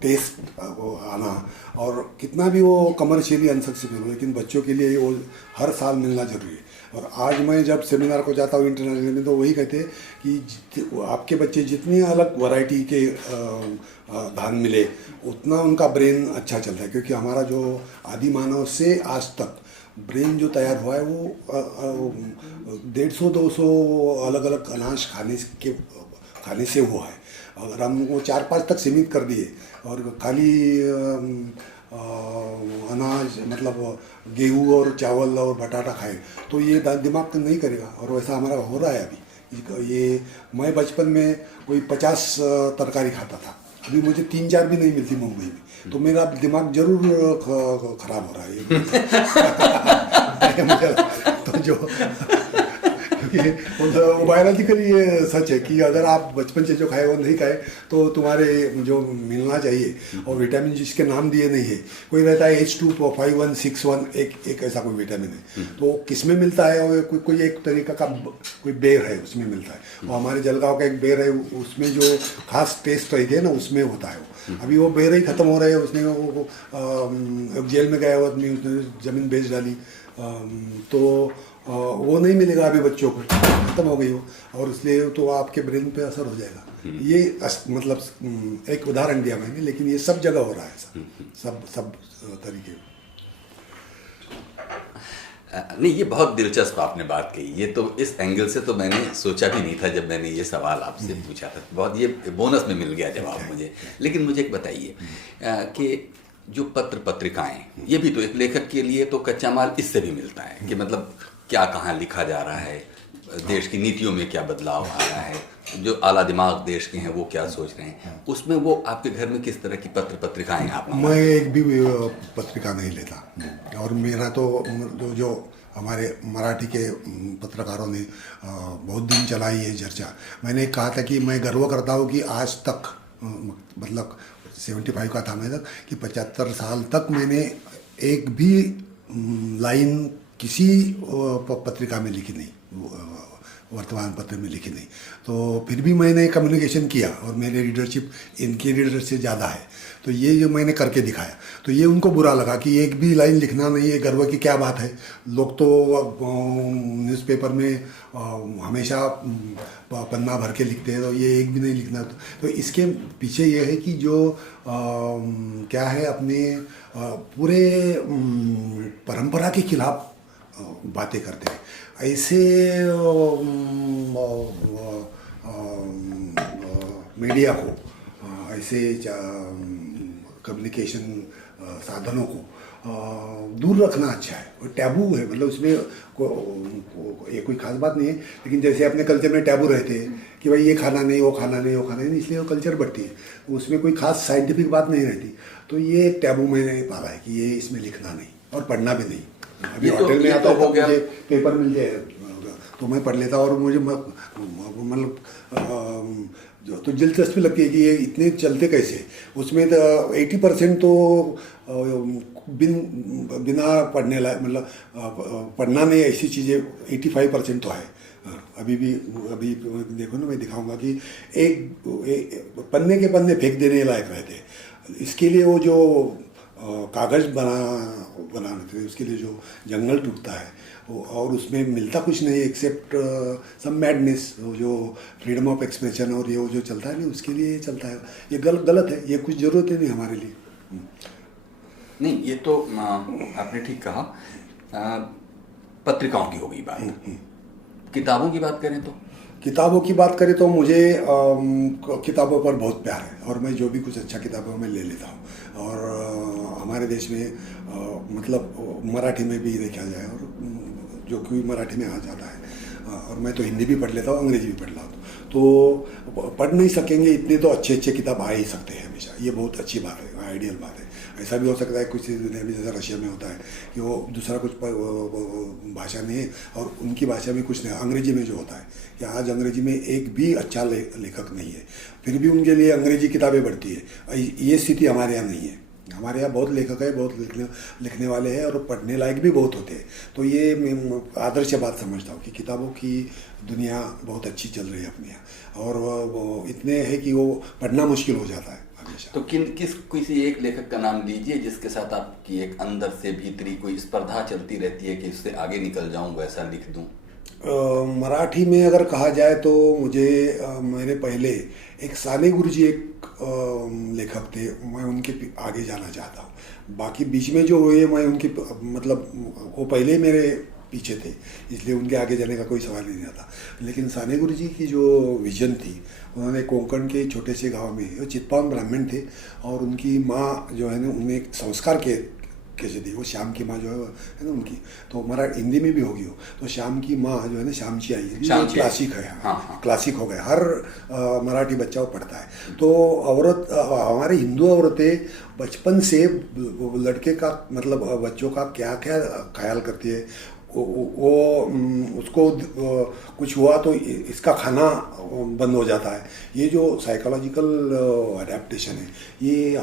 टेस्ट वो आना और कितना भी वो कमर्शियली अनसक्सेसफुल हो, लेकिन बच्चों के लिए वो हर साल मिलना जरूरी है। और आज मैं जब सेमिनार को जाता हूँ इंटरनेशनल में, तो वही कहते हैं कि आपके बच्चे जितनी अलग वैरायटी के धान मिले उतना उनका ब्रेन अच्छा चलता है, क्योंकि हमारा जो आदि मानव से आज तक ब्रेन जो तैयार हुआ है वो 150-200 अलग अलग अनाज खाने से हुआ है। अगर हम वो 4-5 तक सीमित कर दिए और खाली अनाज मतलब गेहूँ और चावल और बटाटा खाए तो ये दिमाग नहीं करेगा, और वैसा हमारा हो रहा है अभी। ये मैं बचपन में कोई 50 तरकारी खाता था, अभी मुझे 3-4 भी नहीं मिलती मुंबई में, तो मेरा दिमाग जरूर खराब हो रहा है मुझे। तो जो वो बायोलॉजिकली ये सच है कि अगर आप बचपन से जो खाए वो नहीं खाए तो तुम्हारे जो मिलना चाहिए, और विटामिन जिसके नाम दिए नहीं है, कोई रहता है H25161 एक ऐसा कोई विटामिन है, तो किस में मिलता है, और कोई एक तरीका का कोई बेर है उसमें मिलता है, और हमारे जलगांव का एक बेर है उसमें जो खास टेस्ट रहती है ना उसमें होता है वो। अभी वो बेर ही खत्म हो रहे हैं, उसने वो जेल में गया हुआ आदमी, उसने ज़मीन बेच डाली, तो वो नहीं मिलेगा अभी बच्चों को, खत्म हो गई वो, और इसलिए तो आपके ब्रेन पे असर हो जाएगा। ये मतलब एक उदाहरण दिया मैंने, लेकिन ये सब जगह हो रहा है, सब तरीके। नहीं, ये बहुत दिलचस्प आपने बात कही। ये तो इस एंगल से तो मैंने सोचा भी नहीं था जब मैंने ये सवाल आपसे पूछा था। बहुत ये बोनस में मिल गया जवाब मुझे। लेकिन मुझे एक बताइए कि जो पत्र पत्रिकाएं, ये भी तो एक लेखक के लिए तो कच्चा माल इससे भी मिलता है कि मतलब क्या कहाँ लिखा जा रहा है, देश की नीतियों में क्या बदलाव आ रहा है, जो आला दिमाग देश के हैं वो क्या सोच रहे हैं, उसमें वो आपके घर में किस तरह की पत्र पत्रिकाएं आप? मैं एक भी पत्रिका नहीं लेता, और मेरा तो जो हमारे मराठी के पत्रकारों ने बहुत दिन चलाई है चर्चा। मैंने कहा था कि मैं गर्व करता हूँ कि आज तक मतलब 75 का था मैं तक कि 75 साल तक मैंने एक भी लाइन किसी पत्रिका में लिखी नहीं, वर्तमान पत्र में लिखी नहीं। तो फिर भी मैंने कम्युनिकेशन किया, और मेरे रीडरशिप इनके रीडर से ज़्यादा है, तो ये जो मैंने करके दिखाया, तो ये उनको बुरा लगा कि एक भी लाइन लिखना नहीं है, गर्व की क्या बात है। लोग तो न्यूज़पेपर में हमेशा पन्ना भर के लिखते हैं, तो ये एक भी नहीं लिखना। तो इसके पीछे ये है कि जो क्या है, अपने पूरे परंपरा के खिलाफ बातें करते हैं, ऐसे मीडिया को, ऐसे कम्युनिकेशन साधनों को दूर रखना अच्छा है। और टैबू है, मतलब उसमें ये कोई खास बात नहीं है, लेकिन जैसे अपने कल्चर में टैबू रहते हैं कि भाई ये खाना नहीं, वो खाना नहीं, वो खाना नहीं, इसलिए वो कल्चर बढ़ती है, उसमें कोई खास साइंटिफिक बात नहीं रहती। तो ये एक टैबू मैंने पाला है कि ये इसमें लिखना नहीं और पढ़ना भी नहीं। अभी होटल में आता हो गया, मुझे पेपर मिल जाए तो मैं पढ़ लेता, और मुझे मतलब तो दिलचस्पी लगती है कि ये इतने चलते कैसे। उसमें तो 80% तो बिना पढ़ने लायक, मतलब पढ़ना नहीं, ऐसी चीज़ें 85% तो है अभी भी। अभी देखो ना, मैं दिखाऊंगा कि एक पन्ने के पन्ने फेंक देने लायक रहते। इसके लिए वो जो कागज़ बनाने थे, उसके लिए जो जंगल टूटता है और उसमें मिलता कुछ नहीं एक्सेप्ट सम मैडनेस, जो फ्रीडम ऑफ एक्सप्रेशन और ये जो चलता है ना, उसके लिए चलता है। ये गलत है, ये कुछ ज़रूरत ही नहीं हमारे लिए। नहीं, ये तो आपने ठीक कहा। पत्रिकाओं की हो गई बात। किताबों की बात करें तो? किताबों की बात करें तो मुझे किताबों पर बहुत प्यार है, और मैं जो भी कुछ अच्छा किताबों में ले लेता हूँ। और हमारे देश में मतलब मराठी में भी देखा जाए, और जो कोई मराठी में आ जाता है, और मैं तो हिंदी भी पढ़ लेता हूँ, अंग्रेजी भी पढ़ लेता हूँ। तो पढ़ नहीं सकेंगे इतने, तो अच्छे अच्छे किताब आ ही सकते हैं हमेशा। ये बहुत अच्छी बात है, आइडियल बात है। ऐसा भी हो सकता है कुछ दुनिया में, जैसा रशिया में होता है कि वो दूसरा कुछ भाषा नहीं है और उनकी भाषा में कुछ नहीं। अंग्रेजी में जो होता है कि आज अंग्रेजी में एक भी अच्छा लेखक नहीं है, फिर भी उनके लिए अंग्रेजी किताबें बढ़ती है। ये स्थिति हमारे यहाँ नहीं है। हमारे यहाँ बहुत लेखक है, बहुत लिखने वाले हैं और पढ़ने लायक भी बहुत होते हैं। तो ये मैं आदर्श बात समझता हूँ कि किताबों की दुनिया बहुत अच्छी चल रही है अपने यहाँ, और वो इतने हैं कि वो पढ़ना मुश्किल हो जाता है हमेशा। तो किसी एक लेखक का नाम लीजिए जिसके साथ आपकी एक अंदर से भीतरी कोई स्पर्धा चलती रहती है कि इससे आगे निकल जाऊं, वैसा लिख दूं। मराठी में अगर कहा जाए तो मुझे मेरे पहले एक साने गुरुजी एक लेखक थे, मैं उनके आगे जाना चाहता हूँ। बाकी बीच में जो हुए मैं उनके मतलब वो पहले मेरे पीछे थे, इसलिए उनके आगे जाने का कोई सवाल ही नहीं आता। लेकिन साने गुरुजी की जो विजन थी, उन्होंने कोंकण के छोटे से गांव में, वो चितपावन ब्राह्मण थे, और उनकी माँ जो है ना उन्हें एक संस्कार के कैसे दी, वो श्याम की माँ जो है ना उनकी, तो हमारा हिंदी में भी होगी वो, तो श्याम की माँ जो है ना श्यामची आई है, क्लासिक है। हाँ, क्लासिक हो गया, हर मराठी बच्चा वो पढ़ता है। तो औरत, हमारे हिंदू औरतें बचपन से लड़के का मतलब बच्चों का क्या क्या ख्याल करती है, वो उसको कुछ हुआ तो इसका खाना बंद हो जाता है। ये जो साइकोलॉजिकल अडेप्टेशन है ये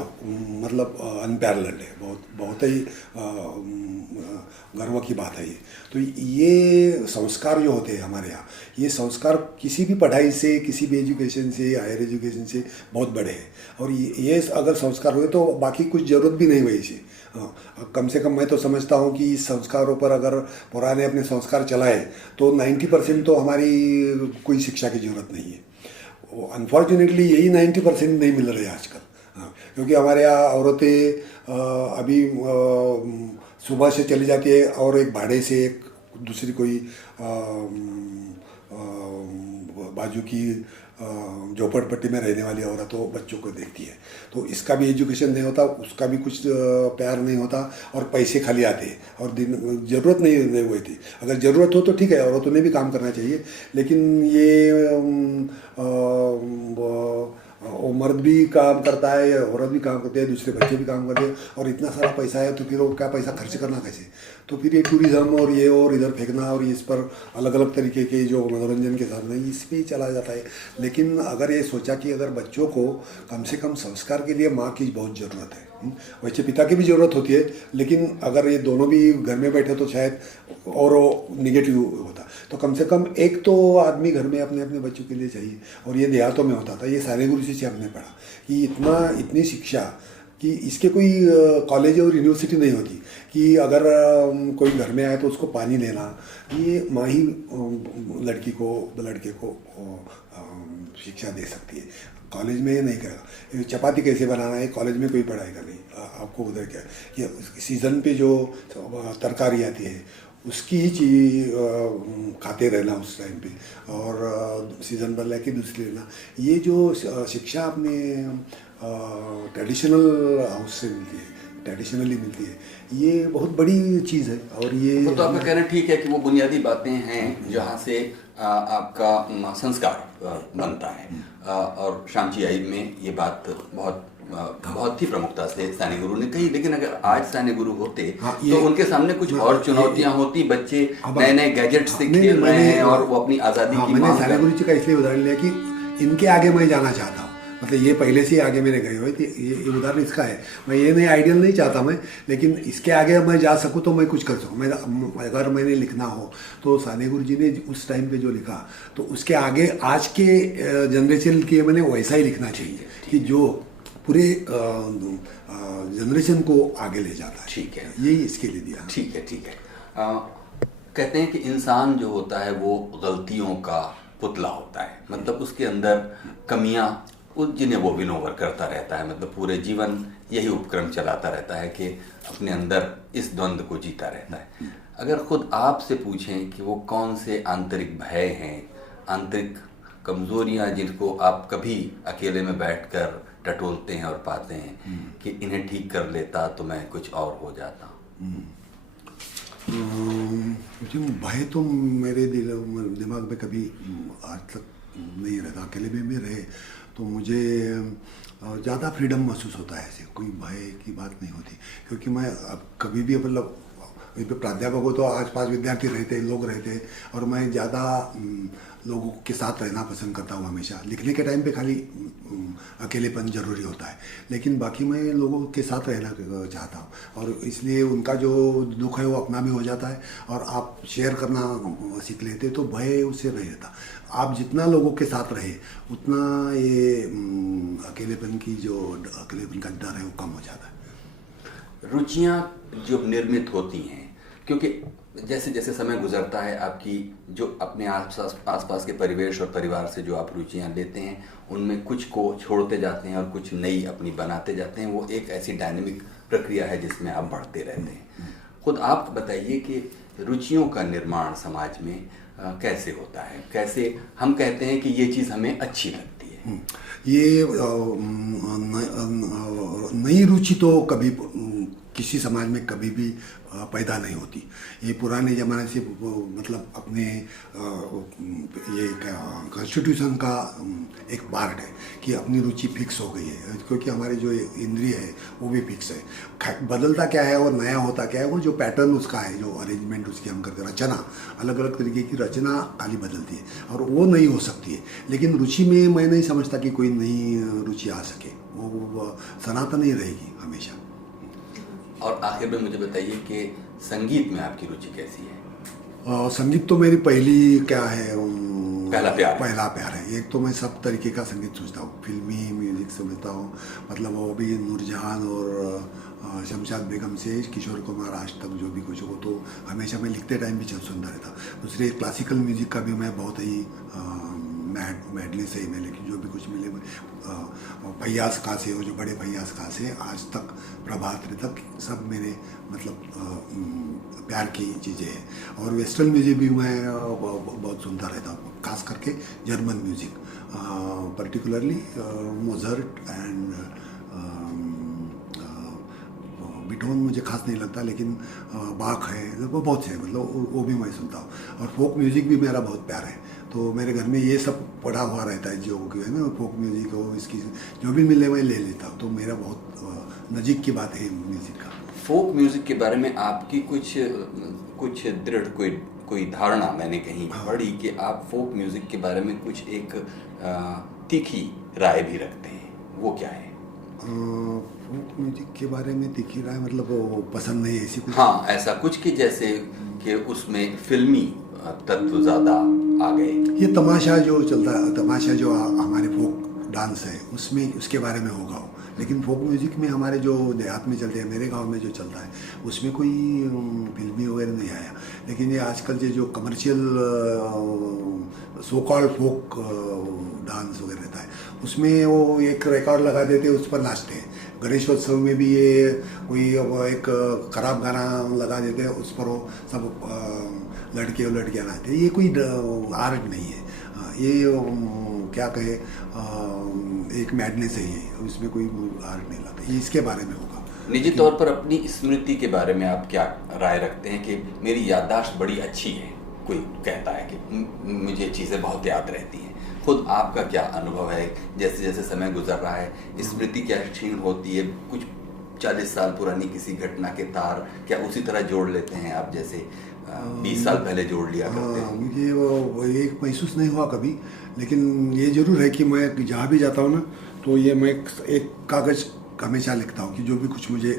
मतलब अनपैरेलल्ड है, बहुत बहुत ही गर्व की बात है ये। तो ये संस्कार जो होते हैं हमारे यहाँ, ये संस्कार किसी भी पढ़ाई से, किसी भी एजुकेशन से, हायर एजुकेशन से बहुत बड़े हैं। और ये अगर संस्कार हुए तो बाकी कुछ ज़रूरत भी नहीं हुई इसे। हाँ, कम से कम मैं तो समझता हूँ कि इस संस्कारों पर अगर पुराने अपने संस्कार चलाए तो 90% तो हमारी कोई शिक्षा की ज़रूरत नहीं है। अनफॉर्चुनेटली यही 90% नहीं मिल रही है आजकल। हाँ, क्योंकि हमारे यहाँ औरतें अभी सुबह से चली जाती है और एक भाड़े से एक दूसरी कोई बाजू की झोपड़पट्टी में रहने वाली औरत हो, बच्चों को देखती है, तो इसका भी एजुकेशन नहीं होता, उसका भी कुछ प्यार नहीं होता, और पैसे खाली आते हैं, और दिन ज़रूरत नहीं हुई थी। अगर ज़रूरत हो तो ठीक है, औरतों ने भी काम करना चाहिए, लेकिन ये वो मर्द भी काम करता है, औरत भी काम करती है, दूसरे बच्चे भी काम करते हैं, और इतना सारा पैसा है तो फिर वो क्या पैसा खर्च करना कैसे? तो फिर ये टूरिज़्म और ये और इधर फेंकना और इस पर अलग अलग तरीके के जो मनोरंजन के साधन है इस पर ही चला जाता है। लेकिन अगर ये सोचा कि अगर बच्चों को कम से कम संस्कार के लिए माँ की बहुत ज़रूरत है, वैसे पिता की भी ज़रूरत होती है, लेकिन अगर ये दोनों भी घर में बैठे तो शायद और निगेटिव होता। तो कम से कम एक तो आदमी घर में अपने अपने बच्चों के लिए चाहिए, और ये देहातों में होता था। ये सारे गुरुजी से हमने पढ़ा कि इतनी शिक्षा कि इसके कोई कॉलेज और यूनिवर्सिटी नहीं होती कि अगर कोई घर में आए तो उसको पानी लेना, ये माँ ही लड़के को शिक्षा दे सकती है। कॉलेज में नहीं करेगा। चपाती कैसे बनाना है कॉलेज में कोई पढ़ाएगा नहीं, आपको उधर क्या ये सीज़न पे जो तरकारी आती है उसकी ही चीज़ खाते रहना उस टाइम पे, और सीज़न पर लेके दूसरी लेना। ये जो शिक्षा अपने ट्रेडिशनल हाउस से मिलती है, ट्रेडिशनली मिलती है, ये बहुत बड़ी चीज़ है। और ये तो आपका कहना ठीक है कि वो बुनियादी बातें हैं जहाँ से आपका संस्कार बनता है, और श्यामची आई में ये बात बहुत ही प्रमुखता से साने गुरु ने कही। लेकिन अगर आज साने गुरु होते तो उनके सामने कुछ और चुनौतियां होती। बच्चे नए नए गैजेट से खेल रहे हैं और वो अपनी आज़ादी की मैंने साने गुरु जी का इसलिए उदाहरण लिया कि इनके आगे मैं जाना चाहता हूँ, मतलब ये पहले से ही आगे मेरे गए हुए थे, ये उदाहरण इसका है। मैं ये नहीं आइडियल नहीं चाहता मैं, लेकिन इसके आगे मैं जा सकूँ तो मैं कुछ कर सकूँ। मैं अगर मैंने लिखना हो तो साने गुरु जी ने उस टाइम पे जो लिखा तो उसके आगे आज के जनरेशन के मैंने वैसा ही लिखना चाहिए कि जो पूरे जनरेशन को आगे ले जाता है। ठीक है, यही इसके लिए दिया। ठीक है। कहते हैं कि इंसान जो होता है वो गलतियों का पुतला होता है, मतलब उसके अंदर कमियां जिन्हें वो विनोवर करता रहता है, मतलब पूरे जीवन यही उपक्रम चलाता रहता है कि अपने अंदर इस द्वंद्व को जीता रहता है। अगर खुद आपसे पूछें कि वो कौन से आंतरिक भय हैं, आंतरिक कमजोरियां जिनको आप कभी अकेले में बैठकर टटोलते हैं और पाते हैं कि इन्हें ठीक कर लेता तो मैं कुछ और हो जाता? मुझे भय तो मेरे दिमाग में कभी आज तक नहीं रहता। अकेले में भी रहे तो मुझे ज़्यादा फ्रीडम महसूस होता है, ऐसे कोई भय की बात नहीं होती, क्योंकि मैं अब कभी भी मतलब इस पे प्राध्यापकों तो आसपास विद्यार्थी रहते, लोग रहते, और मैं ज़्यादा लोगों के साथ रहना पसंद करता हूँ हमेशा। लिखने के टाइम पे खाली अकेलेपन ज़रूरी होता है, लेकिन बाकी मैं लोगों के साथ रहना चाहता हूँ, और इसलिए उनका जो दुख है वो अपना भी हो जाता है, और आप शेयर करना सीख लेते तो भय उससे नहीं रहता। आप जितना लोगों के साथ रहे उतना ये अकेलेपन का डर है वो कम हो जाता है। रुचियाँ जो निर्मित होती हैं, क्योंकि जैसे जैसे समय गुजरता है आपकी जो अपने आसपास के परिवेश और परिवार से जो आप रुचियाँ लेते हैं उनमें कुछ को छोड़ते जाते हैं और कुछ नई अपनी बनाते जाते हैं। वो एक ऐसी डायनेमिक प्रक्रिया है जिसमें आप बढ़ते रहते हैं। खुद आप बताइए कि रुचियों का निर्माण समाज में कैसे होता है, कैसे हम कहते हैं कि ये चीज़ हमें अच्छी लगती है। ये नई रुचि तो कभी किसी समाज में कभी भी पैदा नहीं होती। ये पुराने ज़माने से मतलब अपने ये कॉन्स्टिट्यूशन का एक पार्ट है कि अपनी रुचि फिक्स हो गई है, क्योंकि हमारे जो इंद्रिय है वो भी फिक्स है। बदलता क्या है और नया होता क्या है, वो जो पैटर्न उसका है, जो अरेंजमेंट उसकी हम करते, रचना अलग अलग तरीके की रचना खाली बदलती है और वो नई हो सकती है। लेकिन रुचि में मैं नहीं समझता कि कोई नई रुचि आ सके, वो सनातन ही रहेगी हमेशा। और आखिर में मुझे बताइए कि संगीत में आपकी रुचि कैसी है? संगीत तो मेरी पहली क्या है, पहला प्यार है। एक तो मैं सब तरीके का संगीत सुनता हूँ, फिल्मी म्यूजिक समझता हूँ, मतलब वो भी नूरजहान और शमशाद बेगम से किशोर कुमार आज तक जो भी कुछ हो, तो हमेशा मैं लिखते टाइम भी सुनता रहता। दूसरे क्लासिकल म्यूजिक का भी मैं बहुत ही मैडली से ही मैं, लेकिन जो भी कुछ मिले फैयाज खां से, वो जो बड़े फैयाज खां से आज तक प्रभात तक सब मेरे मतलब प्यार की चीज़ें हैं। और वेस्टर्न म्यूजिक भी मैं बहुत सुनता रहता हूँ, खास करके जर्मन म्यूजिक, पर्टिकुलरली मोज़ार्ट एंड बीटहोवन मुझे खास नहीं लगता, लेकिन बाख है, वो बहुत से मतलब वो भी मैं सुनता हूँ। और फोक म्यूजिक भी मेरा बहुत प्यार है, तो मेरे घर में ये सब पड़ा हुआ रहता है, जो है ना फोक म्यूजिक हो, इसकी जो भी मिले मैं ले लेता हूँ, तो मेरा बहुत नज़दीक की बात है म्यूजिक का। फोक म्यूजिक के बारे में आपकी कुछ दृढ़ कोई धारणा मैंने कहीं पढ़ी कि आप फोक म्यूजिक के बारे में कुछ एक तीखी राय भी रखते हैं, वो क्या है? फोक म्यूजिक के बारे में तीखी राय मतलब वो पसंद नहीं है ऐसी कुछ? हाँ, ऐसा कुछ कि जैसे कि उसमें फिल्मी तत्व ज़्यादा आ गए। ये तमाशा जो चलता है, तमाशा जो हमारे फोक डांस है उसमें उसके बारे में होगा, लेकिन फोक म्यूजिक में हमारे जो देहात में चलते हैं, मेरे गांव में जो चलता है, उसमें कोई फिल्मी वगैरह नहीं आया। लेकिन ये आजकल जो commercial so called folk dance वगैरह रहता है, उसमें वो एक रिकॉर्ड लगा देते हैं, उस पर नाचते हैं। गणेशोत्सव में भी ये कोई एक खराब गाना लगा देते हैं, उस पर वो सब लड़के और लड़कियाँ नाचते हैं। ये कोई आर्ट नहीं है, ये क्या कहे एक मैडनेस है ये, उसमें कोई आर्ट नहीं लाता। ये इसके बारे में होगा। निजी तौर पर अपनी स्मृति के बारे में आप क्या राय रखते हैं कि मेरी याददाश्त बड़ी अच्छी है? कोई कहता है कि मुझे चीज़ें बहुत याद रहती हैं। खुद आपका क्या अनुभव है? जैसे जैसे समय गुजर रहा है, स्मृति क्या क्षीण होती है? कुछ 40 साल पुरानी किसी घटना के तार क्या उसी तरह जोड़ लेते हैं आप जैसे 20 साल पहले जोड़ लिया करते हैं? मुझे वो ये महसूस नहीं हुआ कभी, लेकिन ये ज़रूर है कि मैं जहाँ भी जाता हूँ ना, तो ये मैं एक कागज़ हमेशा लिखता हूँ कि जो भी कुछ मुझे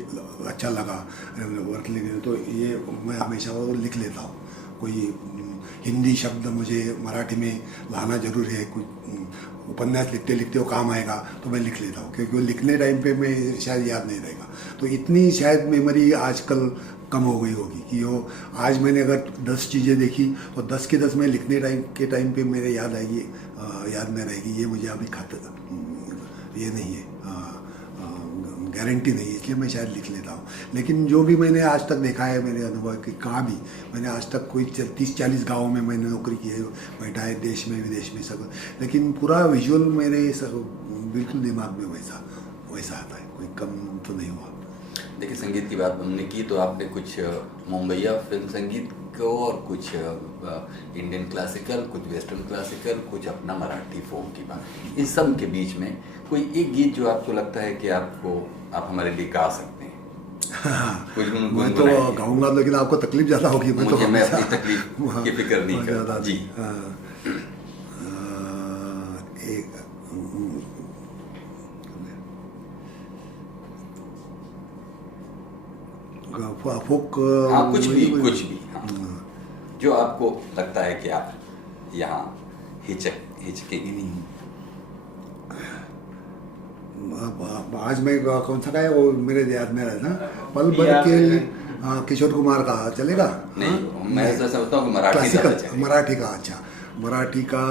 अच्छा लगा वर्क लिखने, तो ये मैं हमेशा वो लिख लेता हूँ। कोई हिंदी शब्द मुझे मराठी में लाना जरूरी है, कोई उपन्यास लिखते लिखते वो काम आएगा तो मैं लिख लेता हूँ, क्योंकि वो लिखने टाइम पे मैं शायद याद नहीं रहेगा। तो इतनी शायद मेमोरी आजकल कम हो गई होगी कि वो आज मैंने अगर 10 चीज़ें देखी तो 10 के 10 मैं लिखने टाइम पे मेरे याद आएगी, याद में रहेगी। ये मुझे अभी ये नहीं है, गारंटी नहीं है, इसलिए मैं शायद लिख लेता हूँ। लेकिन जो भी मैंने आज तक देखा है, मेरे अनुभव कि कहाँ भी मैंने आज तक कोई 30-40 गाँव में मैंने नौकरी की है, बैठा है देश में विदेश में सब, लेकिन पूरा विजुअल मेरे बिल्कुल दिमाग में वैसा आता है, कोई कम तो नहीं हुआ। देखिए, संगीत की बात हमने की तो आपने कुछ मुंबईया फिल्म संगीत को और कुछ इंडियन क्लासिकल, कुछ वेस्टर्न क्लासिकल, कुछ अपना मराठी फोक की बात। इन सब के बीच में कोई एक गीत जो आपको लगता है कि आप हमारे लिए गा सकते हैं? कुछ मैं तो गुनगुनाइए। गाऊंगा लेकिन आपको तकलीफ ज़्यादा होगी। मैं तो मुझे मैं अपनी हमेशा- तकलीफ की फिक्र नहीं ज़्यादा करता जी। एक फोक हाँ कुछ भी हाँ जो आपको लगता है कि आप यहाँ हिचकेंगे नहीं। आज मैं कौन सा गाया वो मेरे याद में रहा ना, पल भर के लिए। हाँ, किशोर कुमार का चलेगा? नहीं मैं ऐसा समझता हूँ कि मराठी ज़्यादा क्लासिकल चलेगा। मराठी का, अच्छा मराठी का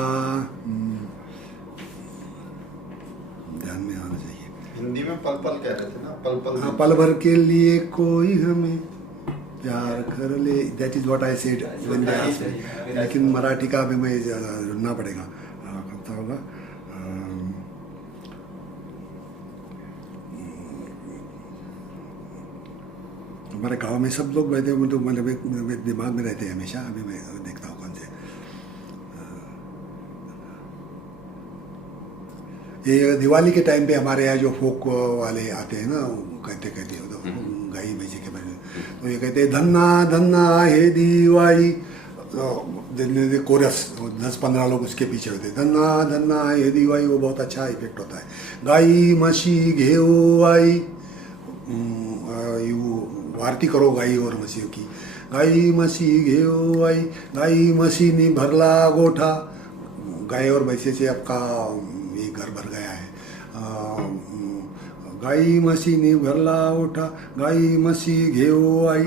ध्यान में आना चाहिए। हिंदी में पल पल कह रहे थे ना, पल पल। हाँ, पल भर के लिए कोई हमें प्यार कर ले, that is what I said when they asked me. लेकिन मराठी का अभी मैं ढूंढना पड़ेगा। कौन सा होगा? हमारे गांव में सब लोग बैठे हुए तो मतलब मेरे दिमाग में रहते हैं हमेशा। अभी मैं देखता हूँ कौन से। ये दिवाली के टाइम पे हमारे यहाँ जो फोक वाले आते हैं ना, वो कहते हो तो गाई भैंसी के बारे में, तो ये कहते हैं धन्ना धन्ना हे दिवाली। कोरस 10-15 लोग उसके पीछे होते हैं, धन्ना धन्ना हे दिवाली। वो बहुत अच्छा इफेक्ट होता है। गाई म्हशी घेऊ आई, आरती करो गाई और म्हशी की। गाई म्हशी घेऊ आई, गाई म्हशीनी भरला गोठा। गाय और भैंसे से आपका ये घर भर गया है। गाई म्हशीनी भरला गोठा, गाई म्हशी घेऊ आई।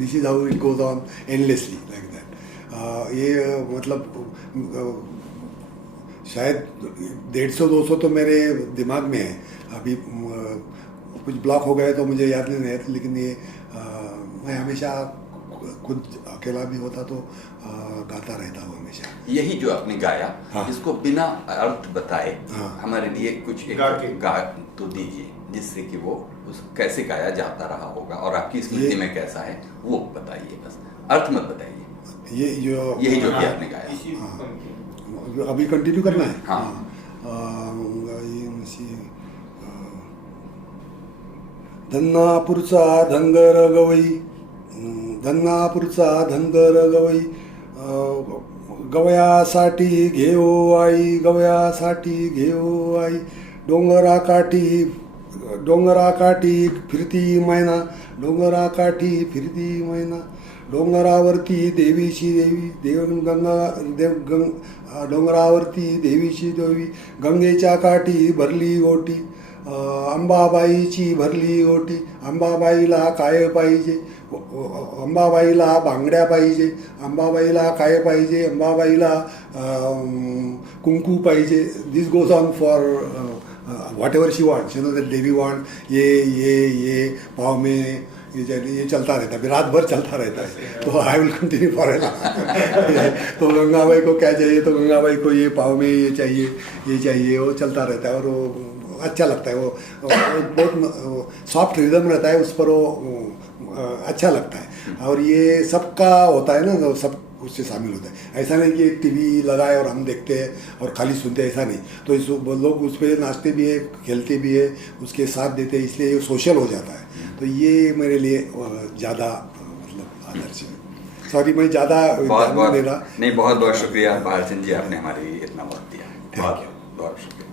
This is how it goes on endlessly like that. ये मतलब शायद 150-200 तो मेरे दिमाग में है। अभी कुछ ब्लॉक हो गए तो मुझे याद नहीं है, लेकिन ये मैं हमेशा खुद अकेला भी होता तो गाता रहता हूँ हमेशा। यही जो आपने गाया, हाँ। इसको बिना अर्थ बताए हाँ। हमारे लिए कुछ एक गा तो दीजिए, जिससे कि वो उस कैसे गाया जाता रहा होगा और आपकी स्मृति में कैसा है वो बताइए, बस अर्थ मत बताइए। यही जो कि आपने गाया। हाँ, अभी कंटिन्यू करना है। हाँ। धन्नापूरचा धनगर गवई, धन्नापूरचा धनगर गवई, गवयासाठी घेऊ आई, गवयासाठी घेऊ आई। डोंगराकाठी फिरती मैना, डोंगराकाठी फिरती मैना। डोंगरावरती देवीची देवी, डोंगरावरती देवीची देवी। गंगेच्या काठी भरली ओटी, अंबाबाईची भरली ओटी। अंबाबाईला काय पाहिजे, अंबाबाईला बांगड्या पाहिजे, अंबाबाईला काय पाहिजे, अंबाबाईला कुंकू पाहिजे. This goes on for what ever she wants, you know that Devi want. ये पाँव में ये चलता रहता है, रात भर चलता रहता है। तो आई विल कंटिन्यू फॉर तो गंगाबाई को क्या चाहिए, तो गंगाबाई को ये पाँव में ये चाहिए, वो चलता रहता है। और वो अच्छा लगता है। वो बहुत सॉफ्ट रिदम रहता है उस पर, वो अच्छा लगता है। और ये सबका होता है ना, सब उससे शामिल होता है। ऐसा नहीं कि टीवी लगाए और हम देखते हैं और खाली सुनते हैं, ऐसा नहीं। तो लोग उस पर नाचते भी है, खेलते भी है, उसके साथ देते हैं, इसलिए ये सोशल हो जाता है। तो ये मेरे लिए ज़्यादा मतलब आदर्श है। सॉरी मैं ज़्यादा बहुत बहुत शुक्रिया भारत सिंह जी, आपने हमारे लिए इतना वक्त दिया। बहुत शुक्रिया।